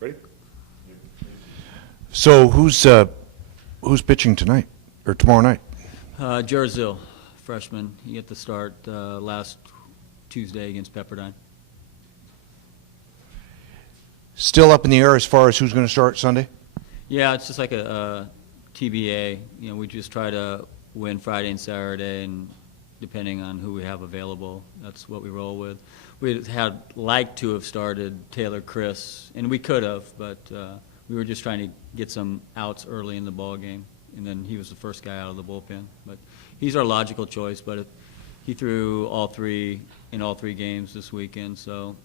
Ready? So who's pitching tonight or tomorrow night? Jerzil, freshman. He got the start last Tuesday against Pepperdine. Still up in the air as far as who's going to start Sunday? Yeah, it's just like a TBA. You know, we just try to win Friday and Saturday, and depending on who we have available, that's what we roll with. We had liked to have started Taylor Chris, and we could have, but we were just trying to get some outs early in the ball game, and then he was the first guy out of the bullpen. But he's our logical choice. But he threw all three games this weekend, so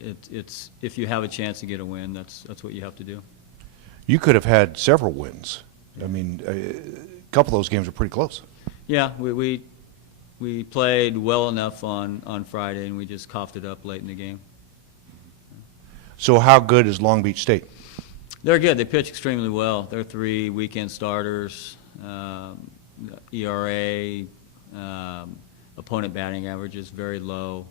it's if you have a chance to get a win, that's what you have to do. You could have had several wins. I mean, a couple of those games were pretty close. Yeah, we played well enough on Friday, and we just coughed it up late in the game. So how good is Long Beach State? They're good. They pitch extremely well. They're 3 weekend starters, ERA, opponent batting average is very low,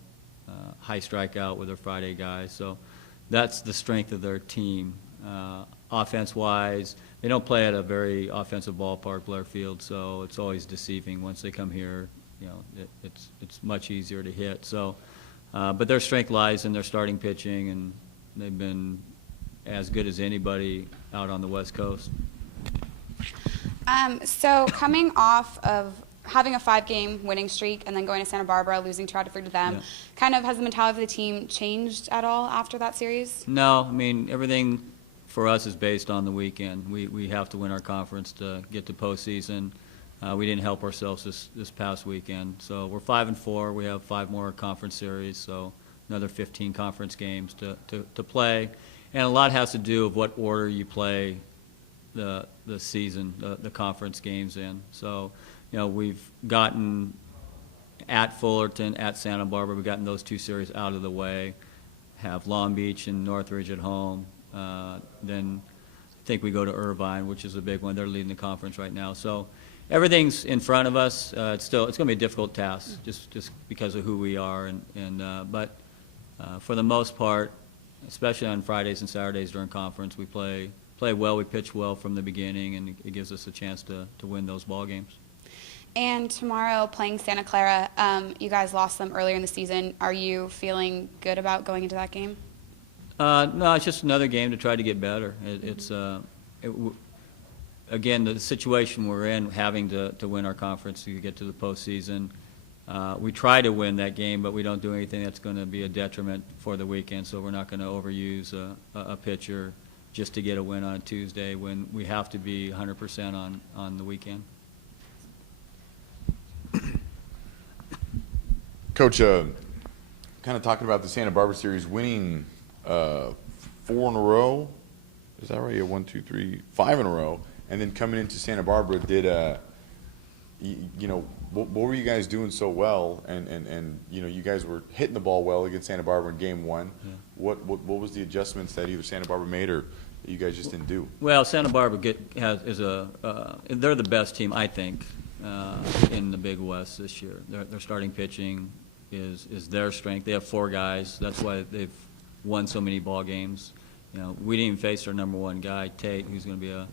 high strikeout with their Friday guys. So that's the strength of their team. Offense-wise, they don't play at a very offensive ballpark, Blair Field, so it's always deceiving. Once they come here, you know, it's much easier to hit. So, but their strength lies in their starting pitching, and they've been as good as anybody out on the West Coast. So coming off of having a 5-game winning streak and then going to Santa Barbara, losing to Radford to them, kind of has the mentality of the team changed at all after that series? No, I mean, everything for us is based on the weekend. We have to win our conference to get to postseason. We didn't help ourselves this past weekend. So we're 5-4. We have 5 more conference series, so another 15 conference games to play. And a lot has to do with what order you play the season, the conference games in. So, you know, we've gotten at Fullerton, at Santa Barbara, we've gotten those 2 series out of the way, have Long Beach and Northridge at home. Then I think we go to Irvine, which is a big one. They're leading the conference right now. So everything's in front of us. It's going to be a difficult task just because of who we are. But for the most part, especially on Fridays and Saturdays during conference, we play well. We pitch well from the beginning, and it gives us a chance to win those ball games. And tomorrow, playing Santa Clara, you guys lost them earlier in the season. Are you feeling good about going into that game? No, it's just another game to try to get better. Again, the situation we're in, having to win our conference to get to the postseason, we try to win that game, but we don't do anything that's going to be a detriment for the weekend, so we're not going to overuse a pitcher just to get a win on a Tuesday when we have to be 100% on the weekend. Coach, kind of talking about the Santa Barbara series, winning 4 in a row. Is that right? Yeah, 1, 2, 3, 5 in a row. And then coming into Santa Barbara, you know, what were you guys doing so well? And you know, you guys were hitting the ball well against Santa Barbara in game 1. Yeah. What was the adjustments that either Santa Barbara made or that you guys just didn't do? Well, Santa Barbara they're the best team, I think, in the Big West this year. Their starting pitching is their strength. They have 4 guys. That's why they've won so many ball games. You know, we didn't even face our number 1 guy, Tate, who's going to be a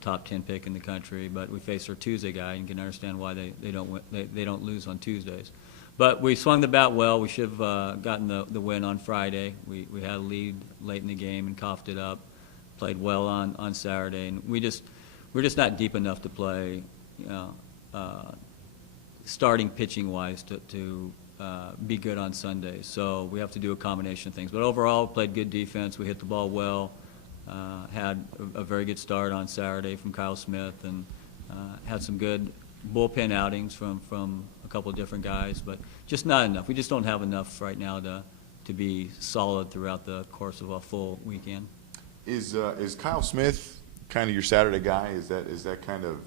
top 10 pick in the country, but we faced our Tuesday guy, and you can understand why they don't lose on Tuesdays. But we swung the bat well. We should have gotten the win on Friday. We had a lead late in the game and coughed it up. Played well on Saturday, and we're just not deep enough to play, starting pitching wise to be good on Sundays. So we have to do a combination of things. But overall, played good defense. We hit the ball well. Had a very good start on Saturday from Kyle Smith, and had some good bullpen outings from a couple of different guys, but just not enough. We just don't have enough right now to be solid throughout the course of a full weekend. Is Kyle Smith kind of your Saturday guy? Is that kind of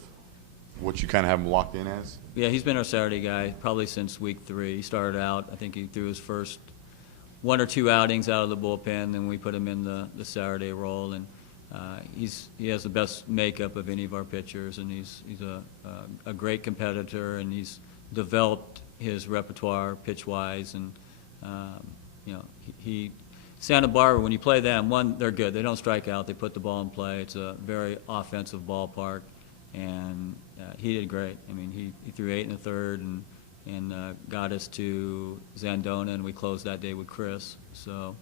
what you kind of have him locked in as? Yeah, he's been our Saturday guy probably since week 3. He started out, I think he threw his first 1 or 2 outings out of the bullpen, then we put him in the Saturday role, and he has the best makeup of any of our pitchers, and he's a great competitor, and he's developed his repertoire pitch-wise, and you know, Santa Barbara, when you play them, one, they're good. They don't strike out. They put the ball in play. It's a very offensive ballpark, and he did great. I mean, he threw 8 in the third and got us to Zandona, and we closed that day with Chris. So,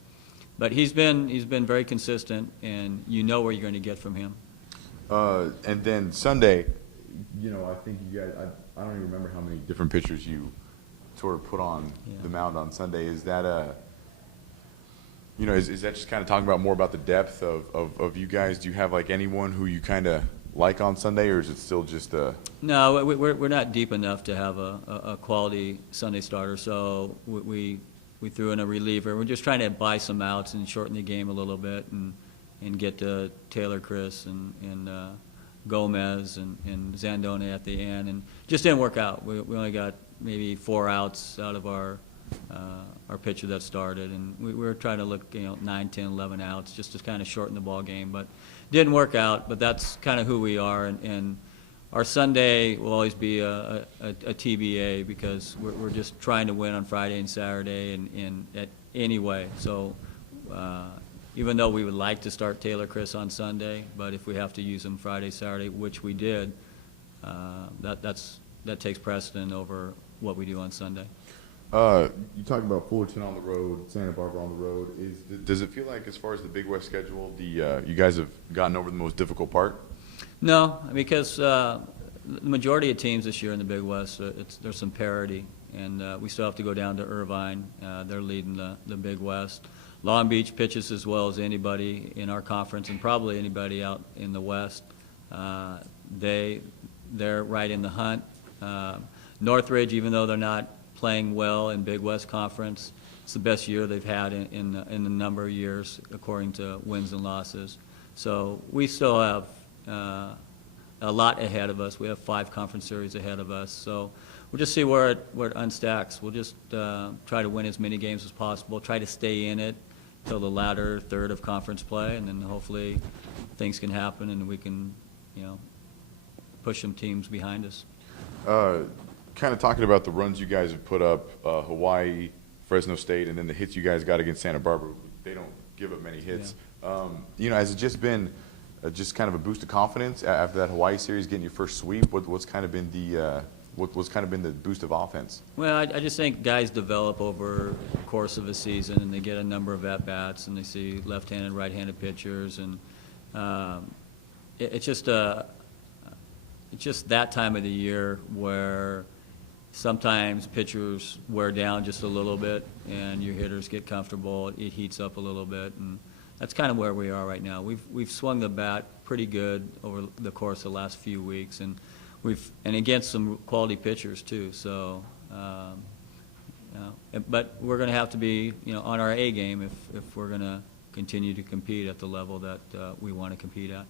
but he's been very consistent, and you know where you're going to get from him. And then Sunday, you know, I think you guys, I don't even remember how many different pitchers you sort of put on the mound on Sunday. Is that you know, is that just kind of talking about more about the depth of you guys? Do you have like anyone who you kind of like on Sunday, or is it still just a? No, we're not deep enough to have a quality Sunday starter, so we threw in a reliever. We're just trying to buy some outs and shorten the game a little bit and get to Taylor, Chris, and Gomez and Zandone at the end, and just didn't work out. We only got maybe 4 outs out of our pitcher that started, and we were trying to look, you know, 9, 10, 11 outs just to kind of shorten the ball game, but didn't work out. But that's kind of who we are, and our Sunday will always be a TBA because we're just trying to win on Friday and Saturday and at any way. So even though we would like to start Taylor, Chris on Sunday, but if we have to use them Friday, Saturday, which we did, that takes precedent over what we do on Sunday. You talk about Fullerton on the road, Santa Barbara on the road. Does it feel like, as far as the Big West schedule, you guys have gotten over the most difficult part? No, because the majority of teams this year in the Big West, there's some parity, and we still have to go down to Irvine. They're leading the Big West. Long Beach pitches as well as anybody in our conference, and probably anybody out in the West. They're right in the hunt. Northridge, even though they're not playing well in Big West Conference, it's the best year they've had in a number of years, according to wins and losses. So we still have a lot ahead of us. We have 5 conference series ahead of us. So we'll just see where it unstacks. We'll just try to win as many games as possible, try to stay in it till the latter third of conference play, and then hopefully things can happen and we can, you know, push some teams behind us. Kind of talking about the runs you guys have put up, Hawaii, Fresno State, and then the hits you guys got against Santa Barbara. They don't give up many hits. Yeah. You know, has it just been just kind of a boost of confidence after that Hawaii series, getting your first sweep? What's kind of been the boost of offense? Well, I just think guys develop over the course of a season, and they get a number of at-bats, and they see left-handed, right-handed pitchers, and it's just that time of the year where sometimes pitchers wear down just a little bit, and your hitters get comfortable. It heats up a little bit, and that's kind of where we are right now. We've swung the bat pretty good over the course of the last few weeks, and against some quality pitchers too. So, you know, but we're going to have to be, you know, on our A game if we're going to continue to compete at the level that we want to compete at.